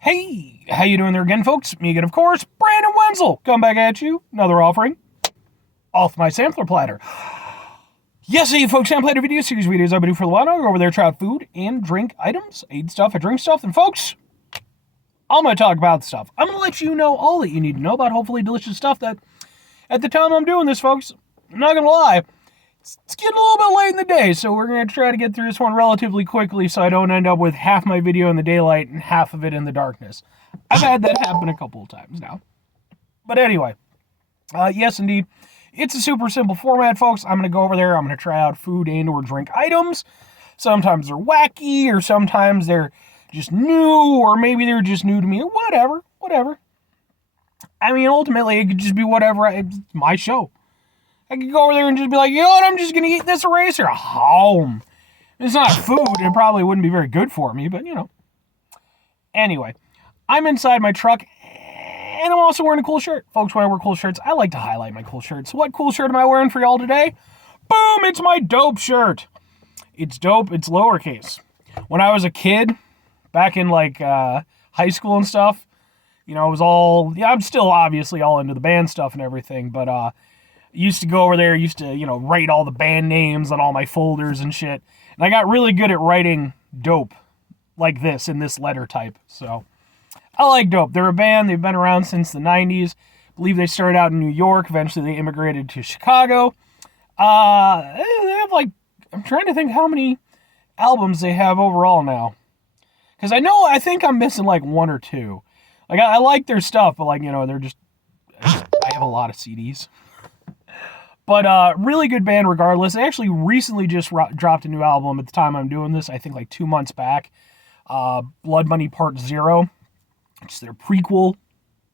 Hey, how you doing there again, folks? Me again, of course, Brandon Wenzel. Come back at you. Another offering off my sampler platter. Yes, hey, folks, sampler platter video series videos I've been doing for a while now. Go over there, try out food and drink items. I eat stuff, I drink stuff. And, folks, I'm going to talk about stuff. I'm going to let you know all that you need to know about hopefully delicious stuff that at the time I'm doing this, folks, I'm not going to lie, it's getting a little bit late in the day, so we're going to try to get through this one relatively quickly so I don't end up with half my video in the daylight and half of it in the darkness. I've had that happen a couple of times now. But anyway, yes, indeed, it's a super simple format, folks. I'm going to go over there, I'm going to try out food and or drink items. Sometimes they're wacky, or sometimes they're just new, or maybe they're just new to me, or whatever. I mean, ultimately, it could just be whatever. It's my show. I could go over there and just be like, you know what, I'm just going to eat this eraser. Home. It's not food. It probably wouldn't be very good for me, but, you know. Anyway, I'm inside my truck, and I'm also wearing a cool shirt. Folks, when I wear cool shirts, I like to highlight my cool shirts. What cool shirt am I wearing for y'all today? Boom, it's my dope shirt. It's dope. It's lowercase. When I was a kid, back in, like, high school and stuff, you know, it was all, yeah, I'm still obviously all into the band stuff and everything, but, used to go over there, used to, you know, write all the band names on all my folders and shit. And I got really good at writing dope like this in this letter type. So I like dope. They're a band. They've been around since the 90s. I believe they started out in New York. Eventually they immigrated to Chicago. They have like, I'm trying to think how many albums they have overall now. Because I think I'm missing like one or two. Like I like their stuff, but like, you know, I have a lot of CDs. But really good band regardless. They actually recently just dropped a new album at the time I'm doing this. I think like 2 months back. Blood Money Part 0. Which is their prequel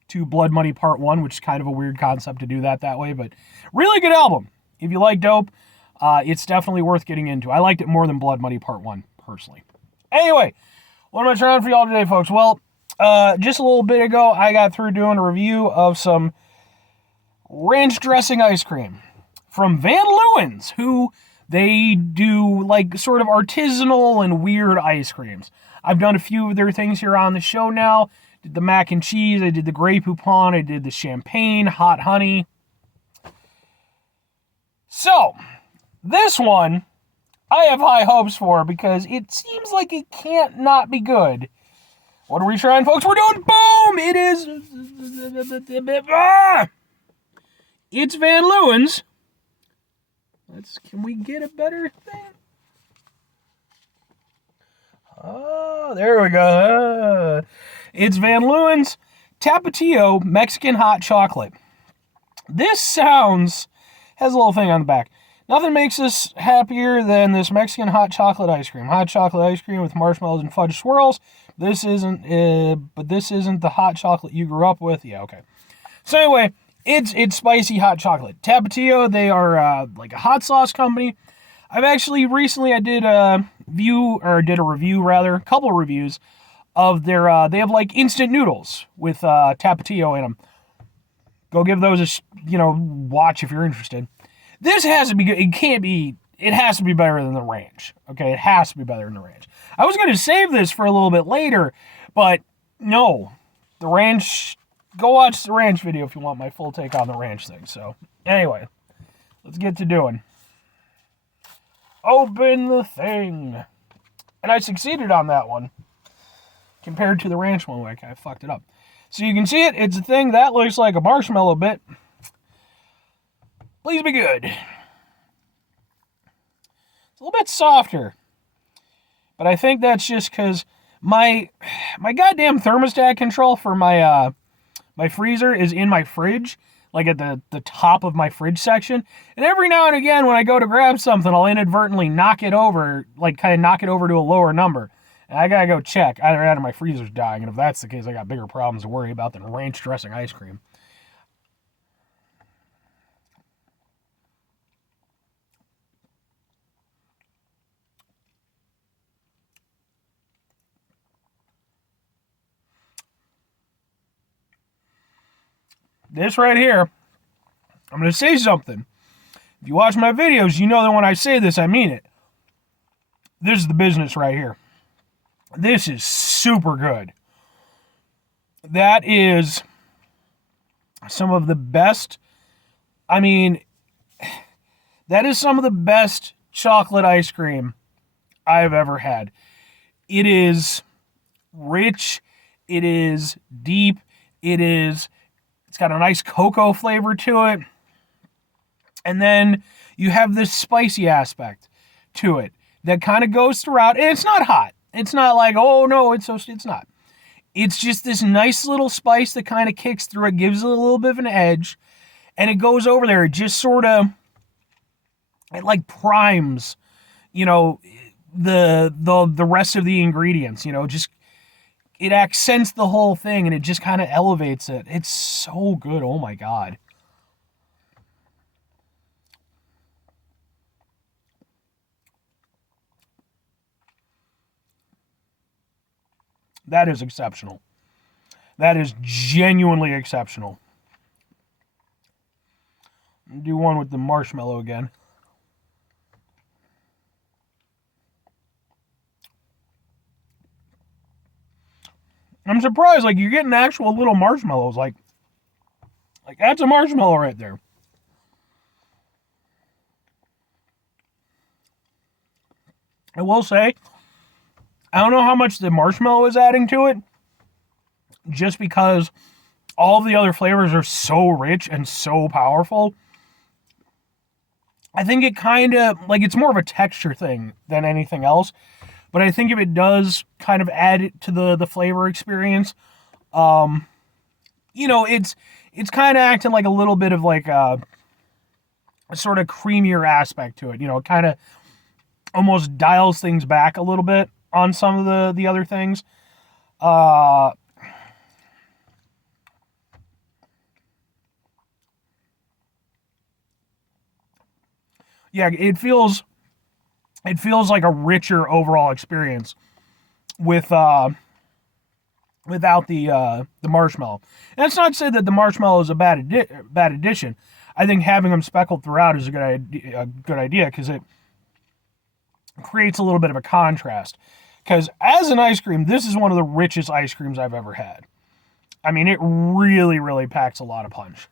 to Blood Money Part 1, which is kind of a weird concept to do that way. But really good album. If you like dope, it's definitely worth getting into. I liked it more than Blood Money Part 1, personally. Anyway, what am I trying for y'all today, folks? Well, just a little bit ago, I got through doing a review of some ranch dressing ice cream from Van Leeuwen's, who they do like sort of artisanal and weird ice creams. I've done a few of their things here on the show now. Did the mac and cheese, I did the Grey Poupon, I did the champagne, hot honey. So, this one, I have high hopes for because it seems like it can't not be good. What are we trying, folks? We're doing boom! It is... It's Van Leeuwen's. Can we get a better thing? Oh, there we go. It's Van Leeuwen's Tapatio Mexican Hot Chocolate. This has a little thing on the back. Nothing makes us happier than this Mexican hot chocolate ice cream. Hot chocolate ice cream with marshmallows and fudge swirls. This isn't the hot chocolate you grew up with. Yeah, okay. So anyway, it's spicy hot chocolate. Tapatio, they are like a hot sauce company. I've actually recently did a review, a couple reviews of their they have like instant noodles with Tapatio in them. Go give those a watch if you're interested. This has to be good. It has to be better than the ranch. Okay, it has to be better than the ranch. I was going to save this for a little bit later, but no. The ranch, go watch the ranch video if you want my full take on the ranch thing. So, anyway, let's get to doing. Open the thing. And I succeeded on that one. Compared to the ranch one, where I fucked it up. So you can see it. It's a thing that looks like a marshmallow bit. Please be good. It's a little bit softer. But I think that's just because my goddamn thermostat control for my freezer is in my fridge, like at the top of my fridge section. And every now and again, when I go to grab something, I'll inadvertently knock it over to a lower number. And I gotta go check. Either that or my freezer's dying. And if that's the case, I got bigger problems to worry about than ranch dressing ice cream. This right here, I'm going to say something. If you watch my videos, you know that when I say this, I mean it. This is the business right here. This is super good. That is some of the best, I mean, that is some of the best chocolate ice cream I've ever had. It is rich, it is deep, it's got a nice cocoa flavor to it. And then you have this spicy aspect to it that kind of goes throughout. And it's not hot. It's not like, oh no, it's not. It's just this nice little spice that kind of kicks through it, gives it a little bit of an edge, and it goes over there. It just sort of, it like primes, you know, the rest of the ingredients, you know, just, it accents the whole thing and it just kind of elevates it. It's so good. Oh my God. That is exceptional. That is genuinely exceptional. Do one with the marshmallow again. I'm surprised, like, you're getting actual little marshmallows. Like that's a marshmallow right there. I will say, I don't know how much the marshmallow is adding to it, just because all of the other flavors are so rich and so powerful. I think it kind of, like, it's more of a texture thing than anything else. But I think if it does kind of add it to the flavor experience, you know, it's kind of acting like a little bit of like a sort of creamier aspect to it. You know, it kind of almost dials things back a little bit on some of the other things. Yeah, it feels like a richer overall experience with without the marshmallow. And that's not to say that the marshmallow is a bad addition. I think having them speckled throughout is a good idea because it creates a little bit of a contrast. Because as an ice cream, this is one of the richest ice creams I've ever had. I mean, it really, really packs a lot of punch.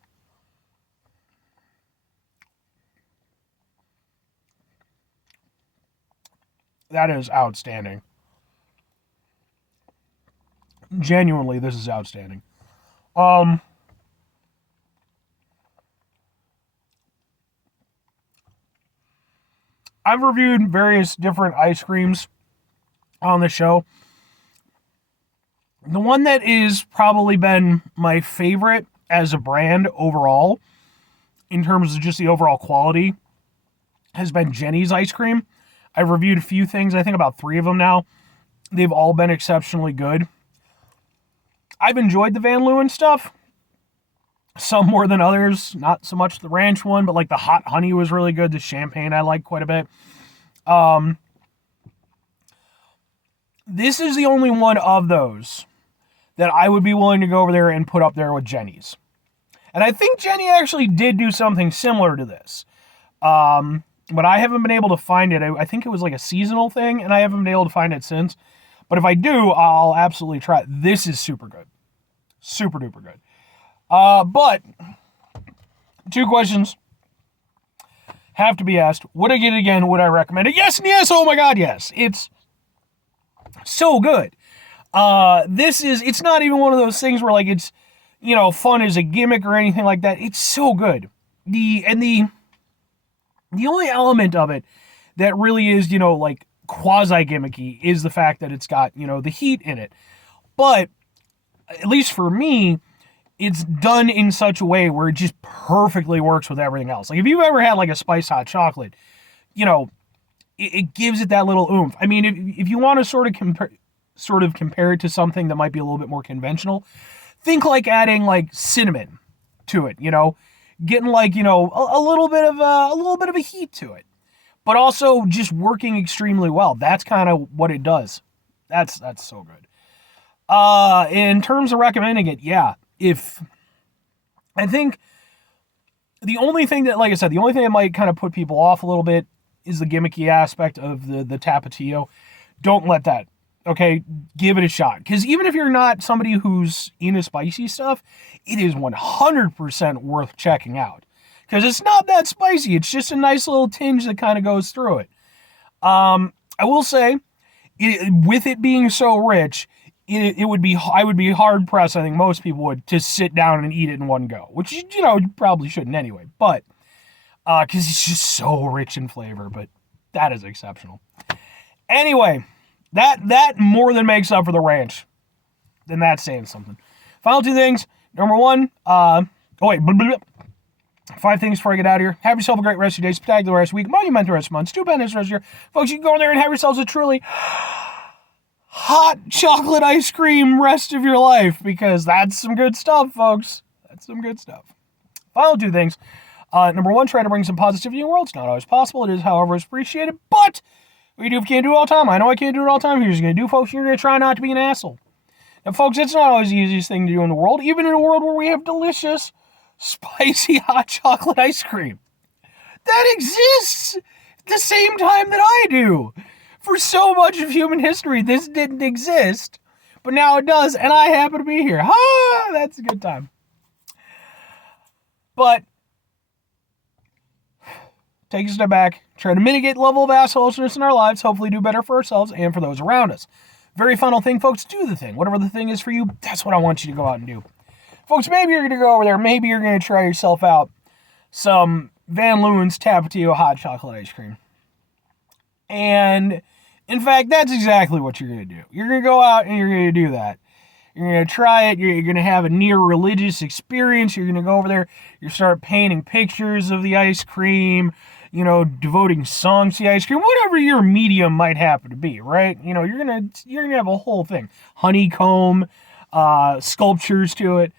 That is outstanding. Genuinely, this is outstanding. Um, I've reviewed various different ice creams on the show. The one that is probably been my favorite as a brand overall, in terms of just the overall quality, has been Jenny's ice cream. I've reviewed a few things, I think about 3 of them now. They've all been exceptionally good. I've enjoyed the Van Leeuwen stuff, some more than others. Not so much the ranch one, but like the hot honey was really good. The champagne I like quite a bit. This is the only one of those that I would be willing to go over there and put up there with Jenny's. And I think Jenny actually did do something similar to this. But I haven't been able to find it. I think it was like a seasonal thing, and I haven't been able to find it since. But if I do, I'll absolutely try it. This is super good. Super duper good. But 2 questions have to be asked. Would I get it again? Would I recommend it? Yes and yes. Oh my God, yes. It's so good. It's not even one of those things where like it's, you know, fun as a gimmick or anything like that. It's so good. The only element of it that really is, you know, like quasi gimmicky is the fact that it's got, you know, the heat in it. But at least for me, it's done in such a way where it just perfectly works with everything else. Like if you've ever had like a spice hot chocolate, you know, it gives it that little oomph. I mean, if you want to sort of compare it to something that might be a little bit more conventional, think like adding like cinnamon to it, you know, getting like, you know, a little bit of a heat to it, but also just working extremely well. That's kind of what it does. That's so good. In terms of recommending it, yeah, I think the only thing that, like I said, the only thing that might kind of put people off a little bit is the gimmicky aspect of the Tapatio. Don't let that okay, give it a shot. Because even if you're not somebody who's into spicy stuff, it is 100% worth checking out. Because it's not that spicy. It's just a nice little tinge that kind of goes through it. I will say, with it being so rich, I would be hard pressed. I think most people would to sit down and eat it in one go, which you probably shouldn't anyway. But because it's just so rich in flavor, but that is exceptional. Anyway, that more than makes up for the ranch. Then that's saying something. Final two things. Number one, blah, blah, blah. 5 things before I get out of here. Have yourself a great rest of your day, spectacular rest of the week, monumental rest of the month, stupendous rest of your year. Folks, you can go in there and have yourselves a truly hot chocolate ice cream rest of your life, because that's some good stuff, folks. That's some good stuff. Final 2 things. Number 1, try to bring some positivity in the world. It's not always possible. It is, however, appreciated. But what you do if you can't do it all the time. I know I can't do it all the time. Here's what you're going to do, folks. You're going to try not to be an asshole. Now, folks, it's not always the easiest thing to do in the world, even in a world where we have delicious, spicy hot chocolate ice cream that exists at the same time that I do. For so much of human history, this didn't exist, but now it does, and I happen to be here. That's a good time. But take a step back, try to mitigate the level of assholeness in our lives, hopefully do better for ourselves and for those around us. Very final thing, folks, do the thing. Whatever the thing is for you, that's what I want you to go out and do. Folks, maybe you're going to go over there. Maybe you're going to try yourself out some Van Leeuwen's Tapatio hot chocolate ice cream. And, in fact, that's exactly what you're going to do. You're going to go out and you're going to do that. You're going to try it. You're going to have a near religious experience. You're going to go over there. You start painting pictures of the ice cream, devoting songs to the ice cream, whatever your medium might happen to be, right? You're going to have a whole thing. Honeycomb, sculptures to it.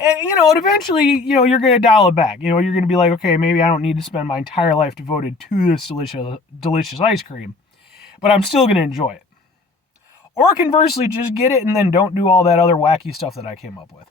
And, eventually, you're going to dial it back. You're going to be like, okay, maybe I don't need to spend my entire life devoted to this delicious ice cream, but I'm still going to enjoy it. Or conversely, just get it and then don't do all that other wacky stuff that I came up with.